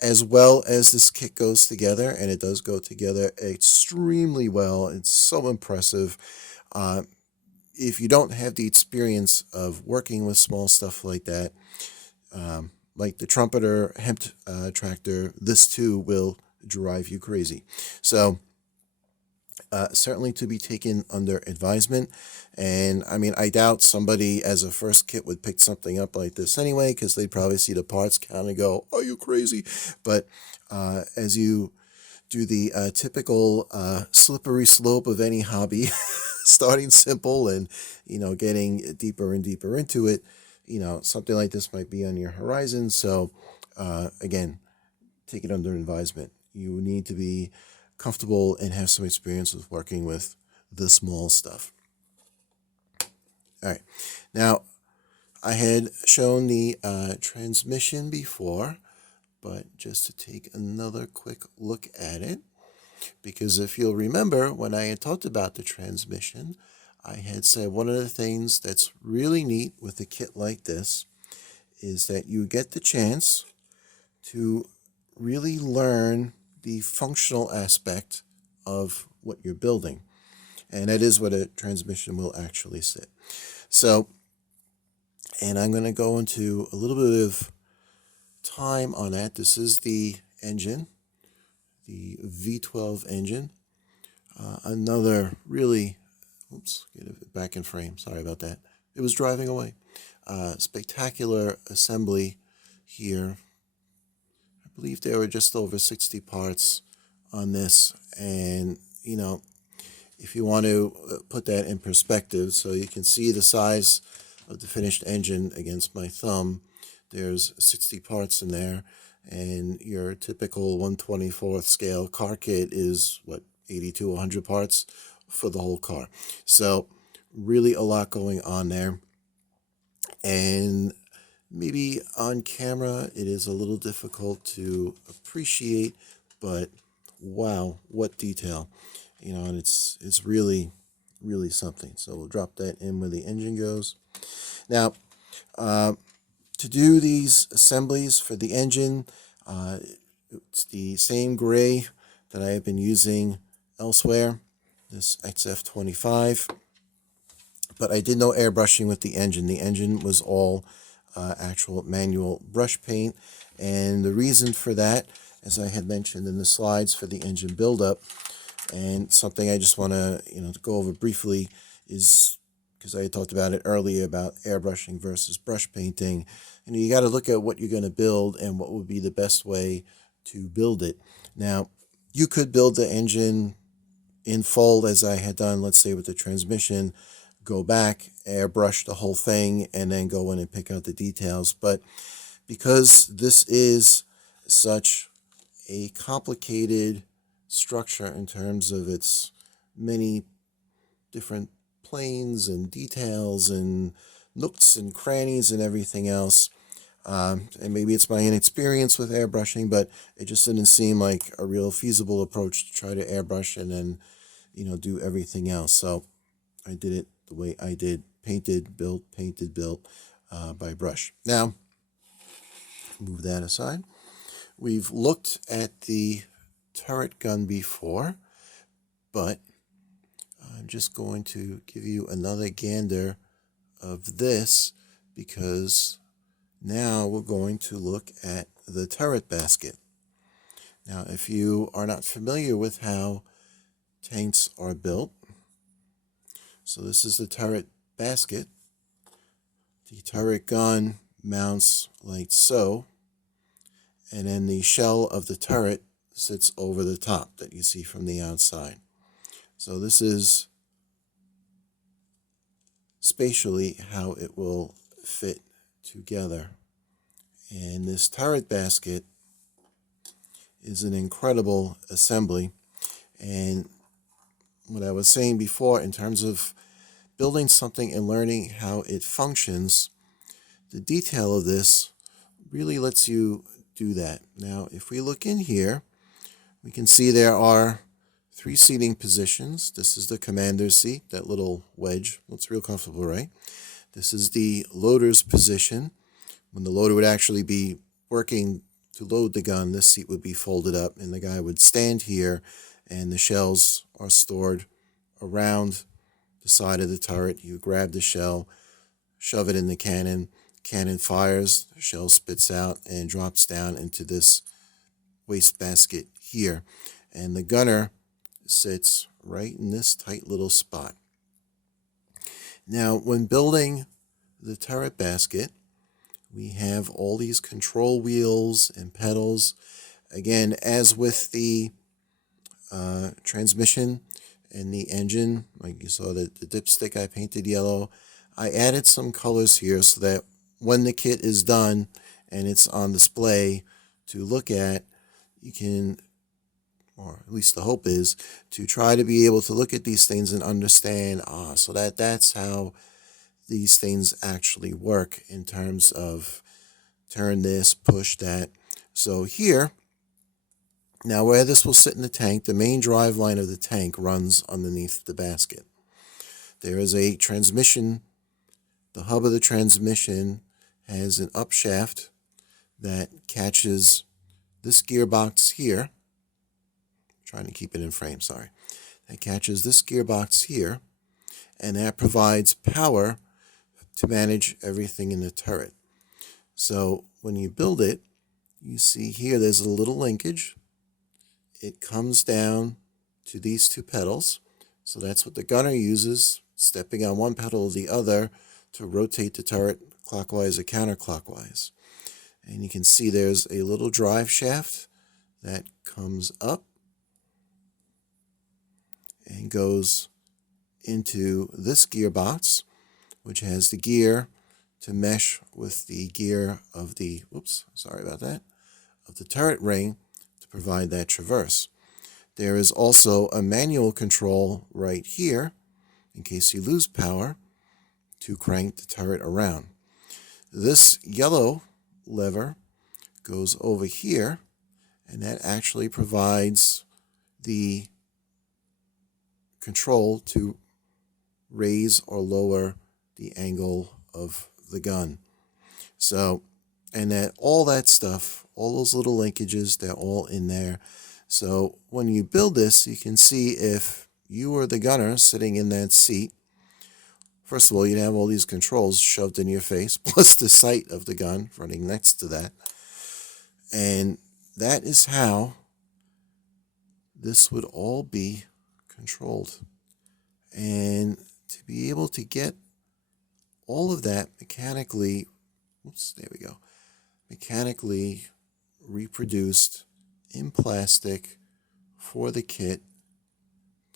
as well as this kit goes together, and it does go together extremely well. It's so impressive. If you don't have the experience of working with small stuff like that, like the trumpeter hemp tractor, this too will drive you crazy. So certainly to be taken under advisement. And I mean, I doubt somebody as a first kit would pick something up like this anyway, because they'd probably see the parts count and go, "Are you crazy?" But as you do the typical slippery slope of any hobby, starting simple and getting deeper and deeper into it, something like this might be on your horizon. So again, take it under advisement. You need to be comfortable and have some experience with working with the small stuff. All right, now I had shown the transmission before, but just to take another quick look at it, because if you'll remember when I had talked about the transmission, I had said one of the things that's really neat with a kit like this is that you get the chance to really learn the functional aspect of what you're building. And that is what a transmission will actually sit. So, and I'm going to go into a little bit of time on that. This is the engine, the V12 engine. Another really, get it back in frame. Sorry about that. It was driving away. Spectacular assembly here. I believe there were just over 60 parts on this. And, you know, if you want to put that in perspective so you can see the size of the finished engine against my thumb, there's 60 parts in there. And your typical 1/24th scale car kit is, 80 to 100 parts for the whole car. So really a lot going on there. And maybe on camera it is a little difficult to appreciate, but wow, what detail. And it's really, really something. So we'll drop that in where the engine goes. Now, to do these assemblies for the engine, it's the same gray that I have been using elsewhere, this XF25. But I did no airbrushing with the engine. The engine was all actual manual brush paint. And the reason for that, as I had mentioned in the slides for the engine buildup, and something I just want to go over briefly, is because I had talked about it earlier about airbrushing versus brush painting. You got to look at what you're going to build and what would be the best way to build it. Now, you could build the engine in full, as I had done, let's say with the transmission, go back, airbrush the whole thing, and then go in and pick out the details. But because this is such a complicated structure in terms of its many different planes and details and nooks and crannies and everything else, and maybe it's my inexperience with airbrushing, but it just didn't seem like a real feasible approach to try to airbrush and then do everything else. So I did it the way I did: painted, built, by brush. Now, move that aside. We've looked at the turret gun before, but I'm just going to give you another gander of this, because now we're going to look at the turret basket. Now, if you are not familiar with how tanks are built, so this is the turret basket. The turret gun mounts like so, and then the shell of the turret sits over the top that you see from the outside. So this is spatially how it will fit together. And this turret basket is an incredible assembly. And what I was saying before, in terms of building something and learning how it functions, the detail of this really lets you do that. Now, if we look in here, we can see there are 3 seating positions. This is the commander's seat, that little wedge. Looks real comfortable, right? This is the loader's position. When the loader would actually be working to load the gun, this seat would be folded up and the guy would stand here, and the shells are stored around the side of the turret. You grab the shell, shove it in the cannon fires, the shell spits out and drops down into this waste basket here. And the gunner sits right in this tight little spot. Now, when building the turret basket, we have all these control wheels and pedals. Again, as with the transmission and the engine, like you saw the dipstick I painted yellow, I added some colors here so that when the kit is done and it's on display to look at, you can or at least the hope is, to try to be able to look at these things and understand, so that's how these things actually work in terms of turn this, push that. So here, now where this will sit in the tank, the main drive line of the tank runs underneath the basket. There is a transmission. The hub of the transmission has an up shaft that catches this gearbox here. I'm trying to keep it in frame, sorry. That catches this gearbox here, and that provides power to manage everything in the turret. So when you build it, you see here there's a little linkage. It comes down to these two pedals. So that's what the gunner uses, stepping on one pedal or the other to rotate the turret clockwise or counterclockwise. And you can see there's a little drive shaft that comes up and goes into this gearbox, which has the gear to mesh with the gear of the, of the turret ring to provide that traverse. There is also a manual control right here, in case you lose power, to crank the turret around. This yellow lever goes over here, and that actually provides the control to raise or lower the angle of the gun. So, and that all that stuff, all those little linkages, they're all in there. So when you build this, you can see if you were the gunner sitting in that seat, first of all, you'd have all these controls shoved in your face, plus the sight of the gun running next to that. And that is how this would all be controlled. And to be able to get all of that mechanically, mechanically reproduced in plastic for the kit,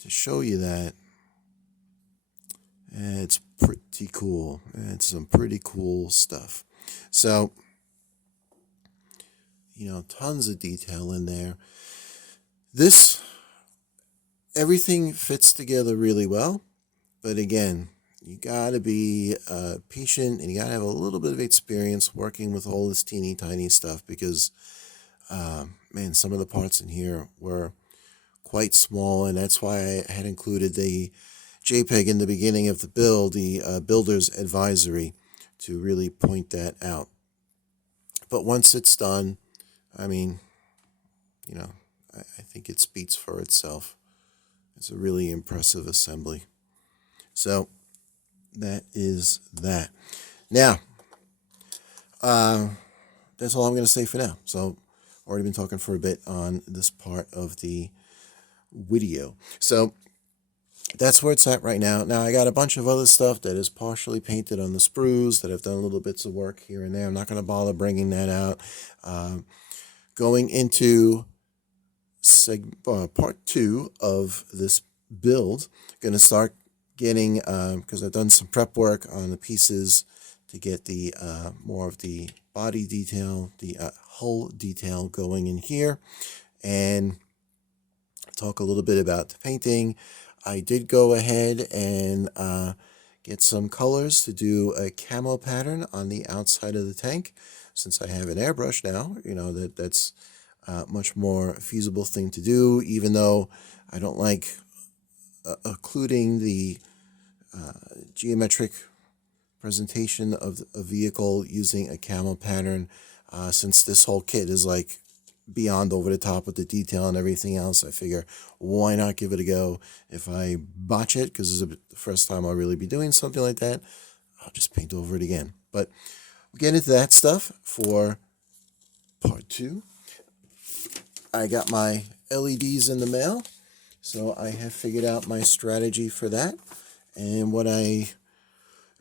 to show you that, it's pretty cool. It's some pretty cool stuff. So, tons of detail in there. Everything fits together really well. But again, you got to be patient, and you got to have a little bit of experience working with all this teeny tiny stuff, because, some of the parts in here were quite small, and that's why I had included the JPEG in the beginning of the build, the builder's advisory, to really point that out. But once it's done, I think it speaks for itself. It's a really impressive assembly. So that is that. Now, that's all I'm going to say for now. So already been talking for a bit on this part of the video. So that's where it's at right now. Now, I got a bunch of other stuff that is partially painted on the sprues that I've done little bits of work here and there. I'm not going to bother bringing that out. Going into part 2 of this build, going to start getting, because I've done some prep work on the pieces to get the more of the body detail, the hull detail going in here, and talk a little bit about the painting. I did go ahead and get some colors to do a camo pattern on the outside of the tank. Since I have an airbrush now, that's a much more feasible thing to do, even though I don't like occluding the geometric presentation of a vehicle using a camo pattern, since this whole kit is like beyond over the top with the detail and everything else. I figure, why not give it a go? If I botch it, because this is the first time I'll really be doing something like that, I'll just paint over it again. But we'll get into that stuff for part 2. I got my LEDs in the mail, so I have figured out my strategy for that. And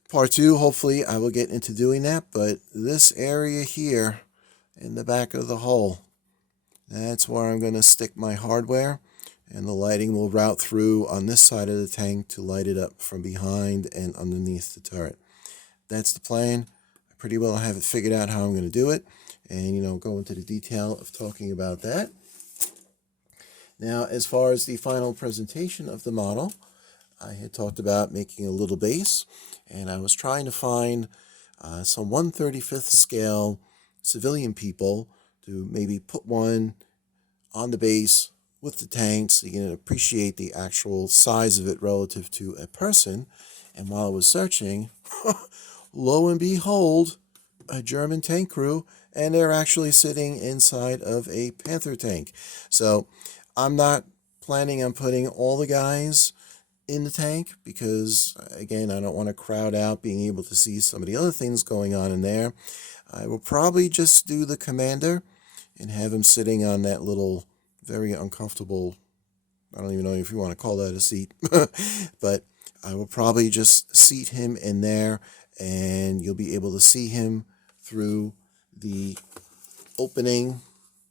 part 2, hopefully I will get into doing that. But this area here in the back of the hull, that's where I'm going to stick my hardware, and the lighting will route through on this side of the tank to light it up from behind and underneath the turret. That's the plan. I pretty well have it figured out how I'm going to do it, and go into the detail of talking about that. Now, as far as the final presentation of the model, I had talked about making a little base, and I was trying to find some 1/35th scale civilian people to maybe put one on the base with the tank so you can appreciate the actual size of it relative to a person. And while I was searching, lo and behold, a German tank crew, and they're actually sitting inside of a Panther tank. So I'm not planning on putting all the guys in the tank because, again, I don't want to crowd out being able to see some of the other things going on in there. I will probably just do the commander and have him sitting on that little very uncomfortable, I don't even know if you want to call that a seat, but I will probably just seat him in there, and you'll be able to see him through the opening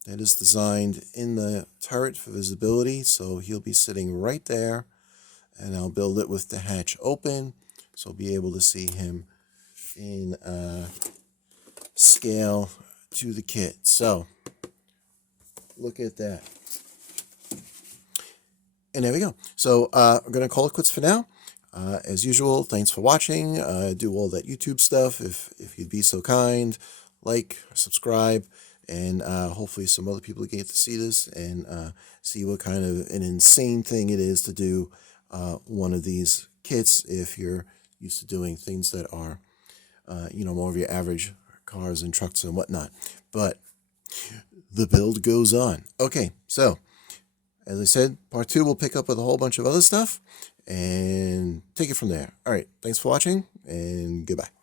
that is designed in the turret for visibility. So he'll be sitting right there, and I'll build it with the hatch open, so I'll be able to see him in scale to the kit. So look at that. And there we go. So I'm going to call it quits for now. As usual, thanks for watching. Do all that YouTube stuff if you'd be so kind. Like, subscribe, and hopefully some other people get to see this and see what kind of an insane thing it is to do one of these kits if you're used to doing things that are, more of your average cars and trucks and whatnot. But the build goes on. Okay, so as I said, part 2 will pick up with a whole bunch of other stuff and take it from there. All right, thanks for watching, and goodbye.